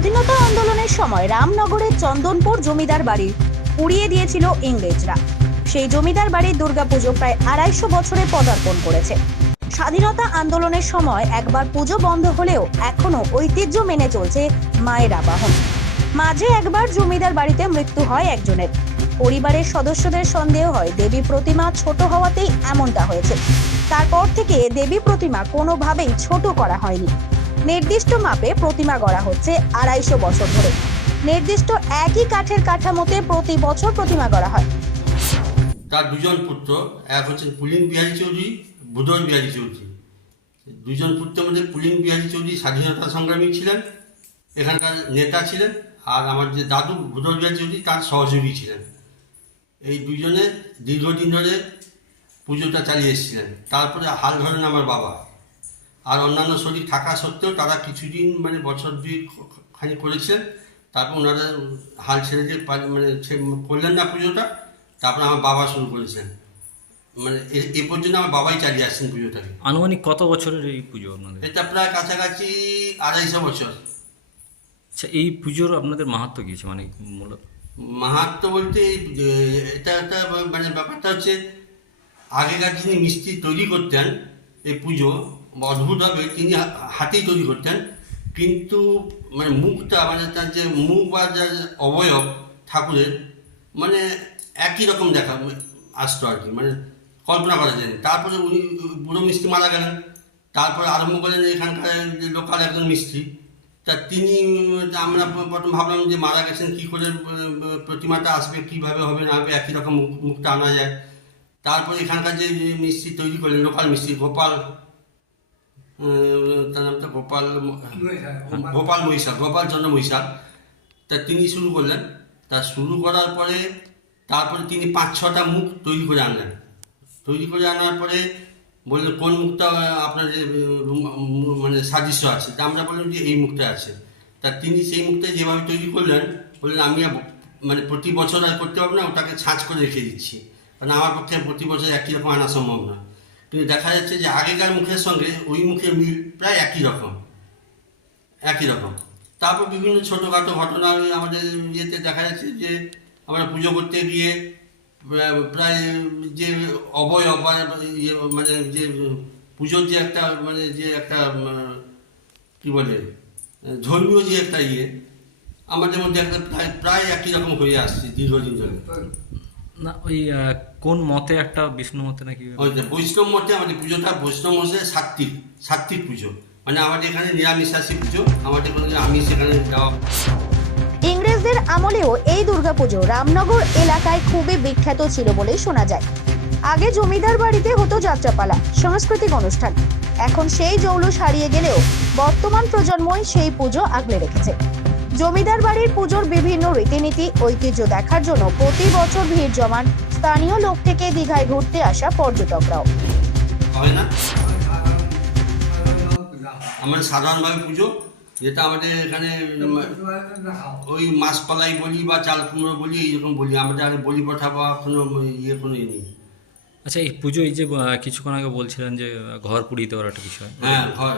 স্বাধীনতা আন্দোলনের সময় রামনগরের চন্দনপুর জমিদার বাড়ি উড়িয়ে দিয়েছিল ইংরেজরা। সেই জমিদার বাড়ির দুর্গাপুজো প্রায় আড়াইশো বছরে পদার্পণ করেছে। স্বাধীনতা আন্দোলনের সময় একবার পুজো বন্ধ হলেও এখনও ঐতিহ্য মেনে চলছে মায়ের আবাহন। মাঝে একবার জমিদার বাড়িতে মৃত্যু হয় একজনের। পরিবারের সদস্যদের সন্দেহ হয়, দেবী প্রতিমা ছোট হওয়াতেই এমনটা হয়েছে। তারপর থেকে দেবী প্রতিমা কোনোভাবেই ছোট করা হয়নি। নির্দিষ্ট মাপে প্রতিমা গড়া হচ্ছে আড়াইশো বছর ধরে। নির্দিষ্ট একই কাঠের কাঠামোতে প্রতি বছর প্রতিমা গড়া হয়। তার দুজন পুত্র, এক হচ্ছেন পুলিন বিহারী চৌধুরী, বুধন বিহারী চৌধুরী। দুজন পুত্রের মধ্যে পুলিন বিহারী চৌধুরী স্বাধীনতা সংগ্রামী ছিলেন, এখানকার নেতা ছিলেন, আর আমার যে দাদু বুধন বিহারী চৌধুরী, তার সহযোগী ছিলেন। এই দুজনে দীর্ঘদিন ধরে পুজোটা চালিয়ে এসেছিলেন। তারপরে হাল ধরেন আমার বাবা। আর অন্যান্য শরীর থাকা সত্ত্বেও তারা কিছুদিন মানে বছর দুই খানি করেছিলেন তারপর ওনারা হাল ছেড়ে দিয়ে মানে করলেন না পুজোটা। তারপর আমার বাবা শুরু করেছেন। মানে এ- পর্যন্ত আমার বাবাই চালিয়ে আসছেন পুজোটাকে। আনুমানিক কত বছরের এই পুজো আপনাদের? এটা প্রায় কাছাকাছি আড়াইশো বছর। আচ্ছা এই পুজোর আপনাদের মাহাত্ম কি আছে মানে মূলত? মাহাত্ম বলতে এটা একটা মানে ব্যাপারটা হচ্ছে আগেকার যিনি মিষ্টি তৈরি করতেন এই পুজো অদ্ভুতভাবে তিনি হাতেই তৈরি করতেন। কিন্তু মানে মুখটা মানে তার যে মুখ বা যার অবয়ব ঠাকুরের মানে একই রকম দেখা আসতো আর কি মানে কল্পনা করা যায় তারপরে উনি বুড়ো মিস্ত্রি মারা গেলেন। তারপরে আরম্ভ করলেন এখানকার লোকাল একজন মিস্ত্রি। তা তিনি আমরা প্রথম ভাবলাম যে মারা গেছেন, কী করে প্রতিমাটা আসবে, কীভাবে হবে, না হবে, একই রকম মুখটা আনা যায়। তারপরে এখানকার যে মিস্ত্রি তৈরি করলেন, লোকাল মিস্ত্রি গোপাল তার নামটা গোপাল গোপাল। মহিষা গোপাল চন্দ্র মহিষা তা তিনি শুরু করলেন। তা শুরু করার পরে তারপরে তিনি পাঁচ ছটা মুখ তৈরি করে আনলেন। তৈরি করে আনার পরে বললেন কোন মুখটা আপনার যে, মানে সাদৃশ্য আছে? তা আমরা বললাম যে এই মুখটা আছে। তা তিনি সেই মুখটা যেভাবে তৈরি করলেন বললেন আমি আর মানে প্রতি বছর আর করতে পারব না ওটাকে ছাঁচ করে রেখে দিচ্ছি। কারণ আমার পক্ষে প্রতি বছর একই রকম আনা সম্ভব না কিন্তু দেখা যাচ্ছে যে আগেকার মুখের সঙ্গে ওই মুখের মিল প্রায় একই রকম। একই রকম। তারপর বিভিন্ন ছোটোখাটো ঘটনা আমাদের ইয়েতে দেখা যাচ্ছে যে আমরা পুজো করতে গিয়ে প্রায় যে অবয় অবয় ইয়ে মানে যে পুজোর যে একটা মানে যে একটা, কি বলে, ধর্মীয় যে একটা ইয়ে আমাদের মধ্যে একটা প্রায় প্রায় একই রকম হয়ে আসছে দীর্ঘদিন ধরে। না ওই কোন মতে একটা বিষ্ণু মতে নাকি? ওই বৈষ্ণব মতে আমাদের পুজোটা বৈষ্ণব মতে সাত্বিক সাত্বিক পুজো। মানে আমাদের এখানে নিরামিষাসী পুজো আমাদের কোনো আমিষ এখানে দেওয়া ইংরেজদের আমলেও এই দুর্গাপুজো রামনগর এলাকায় খুবই বিখ্যাত ছিল বলেই শোনা যায়। আগে জমিদার বাড়িতে হতো যাত্রাপালা সাংস্কৃতিক অনুষ্ঠান। এখন সেই জৌলুস হারিয়ে গেলেও বর্তমান প্রজন্মই সেই পুজো আগলে রেখেছে। জমিদার বাড়ির পুজোর বিভিন্ন রীতিনীতি ঐতিহ্য দেখার জন্য প্রতি বছর ভিড় জমান স্থানীয় লোক থেকে দীঘায় ঘুরতে আসা পর্যটকরাও। হয় না? আমাদের সাধারণভাবে পুজো যেটা আমাদের এখানে ওই মাসকলাই বলি বা চাল কুমড়ো বলি এইরকম বলি। আমাদের আর বলি পাঠা বা কোনো ইয়ে কোনো ইয়ে নেই। আচ্ছা এই পুজো এই যে কিছুক্ষণ আগে বলছিলেন যে ঘর পুড়িয়ে দেওয়ার একটা বিষয়। হ্যাঁ ঘর।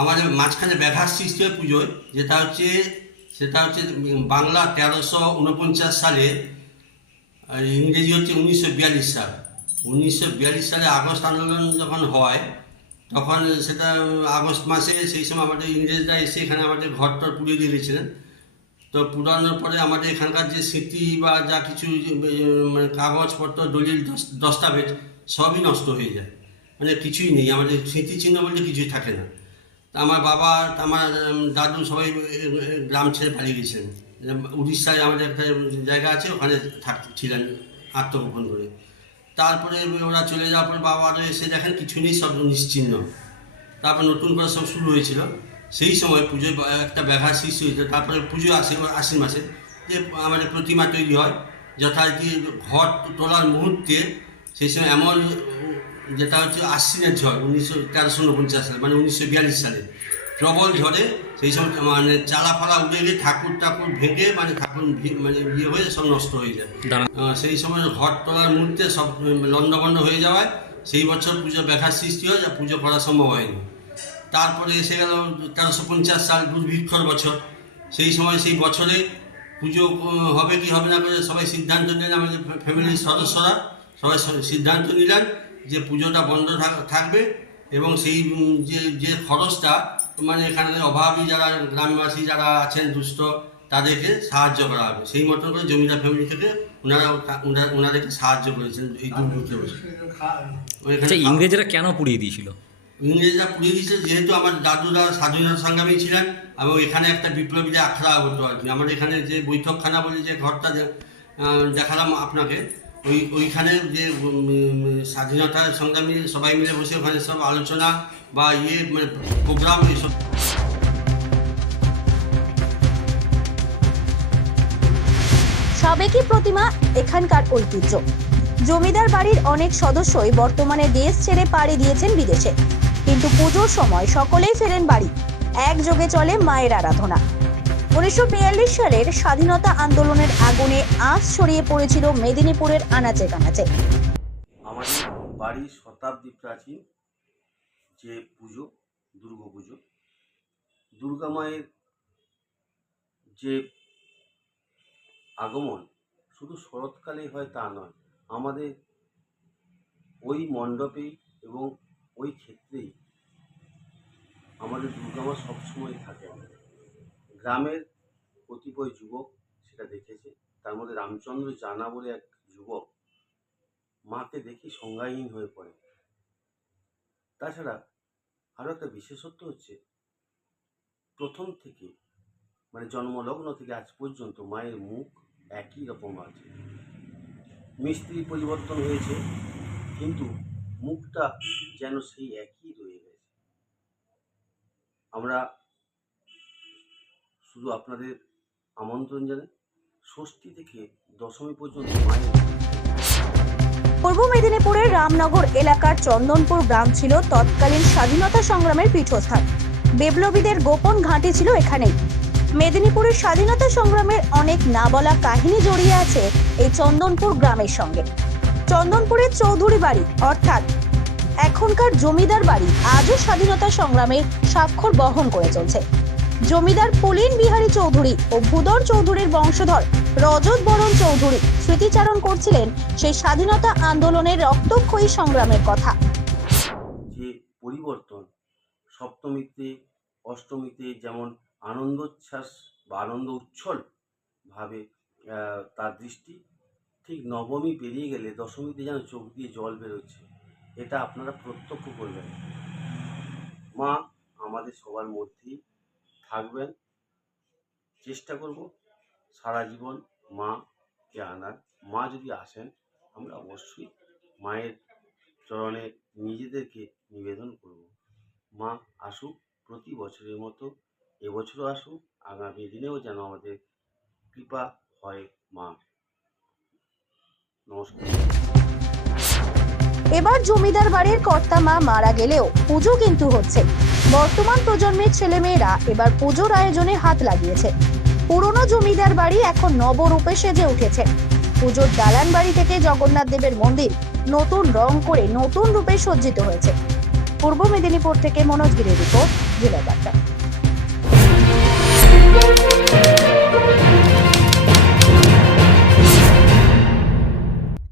আমাদের মাঝখানে ব্যাঘাত সৃষ্টি হয় পুজোয় যেটা হচ্ছে সেটা হচ্ছে বাংলা তেরোশো উনপঞ্চাশ সালে ইংরেজি হচ্ছে উনিশশো বিয়াল্লিশ সাল। উনিশশো বিয়াল্লিশ সালে আগস্ট আন্দোলন যখন হয়, তখন সেটা আগস্ট মাসে সেই সময় আমাদের ইংরেজরা এসে এখানে আমাদের ঘরটর পুড়িয়ে দিয়ে গেছিলেন। তো পুরানোর পরে আমাদের এখানকার যে স্মৃতি বা যা কিছু মানে কাগজপত্র, দলিল, দস- দস্তাবেজ, সবই নষ্ট হয়ে যায়। মানে কিছুই নেই। আমাদের স্মৃতিচিহ্ন বলতে কিছুই থাকে না। আমার বাবা, আমার দাদু সবাই গ্রাম ছেড়ে পালিয়ে গেছেন। উড়িষ্যায় আমাদের একটা জায়গা আছে, ওখানে থাক, ছিলেন আত্মগোপন করে। তারপরে ওরা চলে যাওয়ার পর বাবা এসে দেখেন কিছু নেই, সব নিশ্চিহ্ন তারপর নতুন করে সব শুরু হয়েছিল। সেই সময় পুজোয় একটা ব্যাঘাত সৃষ্টি হয়েছিল। তারপরে পুজো আসে, আশ্বিন মাসে। যে আমাদের প্রতিমা তৈরি হয়, যথারীতি ঘর তোলার মুহূর্তে সেই সময় এমন যেটা হচ্ছে আশ্বিনের ঝড় উনিশশো তেরোশো উনপঞ্চাশ সালে মানে উনিশশো বিয়াল্লিশ সালে। প্রবল ঝড়ে সেই সময় মানে চালা ফালা উড়ে গিয়ে ঠাকুর ঠাকুর ভেঙে মানে ঠাকুর ভি- মানে ইয়ে হয়ে সব নষ্ট হয়ে যায়। সেই সময় ঘর তোলার মুহূর্তে সব লণ্ডভণ্ড হয়ে যাওয়ায় সেই বছর পুজো ব্যাঘাত সৃষ্টি হয় যা পুজো করা সম্ভব হয়নি। তারপরে এসে গেল তেরোশো পঞ্চাশ সাল দুর্ভিক্ষর বছর। সেই সময় সেই বছরে পুজো হবে কি হবে না সবাই সিদ্ধান্ত নিলেন আমাদের ফ্যামিলির সদস্যরা সবাই সিদ্ধান্ত নিলেন যে পুজোটা বন্ধ থাক- থাকবে এবং সেই যে যে খরচটা মানে এখানে অভাবী যারা গ্রামবাসী যারা আছেন দুষ্ট তাদেরকে সাহায্য করা হবে। সেই মতন করে জমিদার ফ্যামিলি থেকে ওনারা ওনাদেরকে সাহায্য করেছেন এই দুর্নীতি আচ্ছা ইংরেজরা কেন পুড়িয়ে দিয়েছিল? ইংরেজরা পুড়িয়ে দিয়েছিল যেহেতু আমার দাদুরা স্বাধীনতা সংগ্রামী ছিলেন এবং এখানে একটা বিপ্লবীদের আখড়া হতো আর কি। আমার এখানে যে বৈঠকখানা বলে যে ঘরটা দেখালাম আপনাকে ওই, ওইখানে যে স্বাধীনতা সংগ্রামী সবাই মিলে বসে ওখানে সব আলোচনা বা ইয়ে মানে প্রোগ্রাম এইসব সাবেকি প্রতিমা এখানকার ঐতিহ্য। জমিদার বাড়ির অনেক সদস্যই বর্তমানে দেশ ছেড়ে পাড়ি দিয়েছেন বিদেশে। কিন্তু পুজোর সময় সকলেই ফেরেন বাড়ি। একযোগে চলে মায়ের আরাধনা। উনিশশো বিয়াল্লিশ সালের স্বাধীনতা আন্দোলনের আগুনে আঁচ ছড়িয়ে পড়েছিল মেদিনীপুরের আনাচে কানাচে। আমাদের বাড়ির শতাব্দী প্রাচীন যে পুজো, দুর্গা পুজো। দুর্গা মায়ের যে আগমন শুধু শরৎকালেই হয় তা নয়, আমাদের ওই মণ্ডপেই এবং ওই ক্ষেত্রেই আমাদের দুর্গা মা সবসময় থাকে গ্রামের কতিপয় যুবক সেটা দেখেছে। তার মধ্যে রামচন্দ্র জানা বলে এক যুবক মাকে দেখি সংজ্ঞাহীন হয়ে পড়ে। তাছাড়া আরও একটা বিশেষত্ব হচ্ছে, প্রথম থেকে মানে জন্মলগ্ন থেকে আজ পর্যন্ত মায়ের মুখ একই রকম আছে। মিস্ত্রি পরিবর্তন হয়েছে, কিন্তু মুখটা যেন সেই একই রয়ে গেছে। আমরা শুধু আপনাদের আমন্ত্রণ জানাই। ষষ্ঠী থেকে দশমী পর্যন্ত পূর্ব মেদিনীপুরের রামনগর এলাকার চন্দনপুর গ্রাম ছিল তৎকালীন স্বাধীনতা সংগ্রামের পীঠস্থান। বিপ্লবীদের গোপন ঘাঁটি ছিল এখানেই। মেদিনীপুরের স্বাধীনতা সংগ্রামের অনেক না বলা কাহিনী জড়িয়ে আছে এই চন্দনপুর গ্রামের সঙ্গে। চন্দনপুরের চৌধুরী বাড়ি, অর্থাৎ এখনকার জমিদার বাড়ি, আজও স্বাধীনতা সংগ্রামের স্বাক্ষর বহন করে চলছে। জমিদার পুলিন বিহারী চৌধুরী ও ভূদর চৌধুরীর বংশধর রজত বরণ চৌধুরী স্মৃতিচারণ করছিলেন সেই স্বাধীনতা আন্দোলনের রক্তক্ষয়ী সংগ্রামের কথা। যে পরিবর্তন সপ্তমীতে, অষ্টমীতে যেমন আনন্দোচ্ছ্বাস বা আনন্দ উচ্ছল ভাবে তার দৃষ্টি ঠিক নবমী পেরিয়ে গেলে দশমীতে যেন চোখ দিয়ে জল বেরোচ্ছে, এটা আপনারা প্রত্যক্ষ করবেন। মা, আমাদের সবার মধ্যেই থাকবেন। চেষ্টা করব সারা জীবন মাকে আনার। মা যদি আসেন, আমরা অবশ্যই মায়ের চরণে নিজেদেরকে নিবেদন করব। মা আসুক, প্রতি বছরের মতো এবছরও আসুক, আগামী দিনেও যেন আমাদের কৃপা হয় মা। নমস্কার। এবার জমিদার বাড়ির কর্তা মা মারা গেলেও পুজো কিন্তু হচ্ছে। বর্তমান প্রজন্মের ছেলেমেয়েরা এবার পুজোর আয়োজনে হাত লাগিয়েছে। পুরনো জমিদার বাড়ি এখন নবরূপে সেজে উঠেছে। পুজোর দালান বাড়ি থেকে জগন্নাথ দেবের মন্দির নতুন রং করে নতুন রূপে সজ্জিত হয়েছে। পূর্ব মেদিনীপুর থেকে মনোজ গিরির রিপোর্ট, জেলা বার্তা।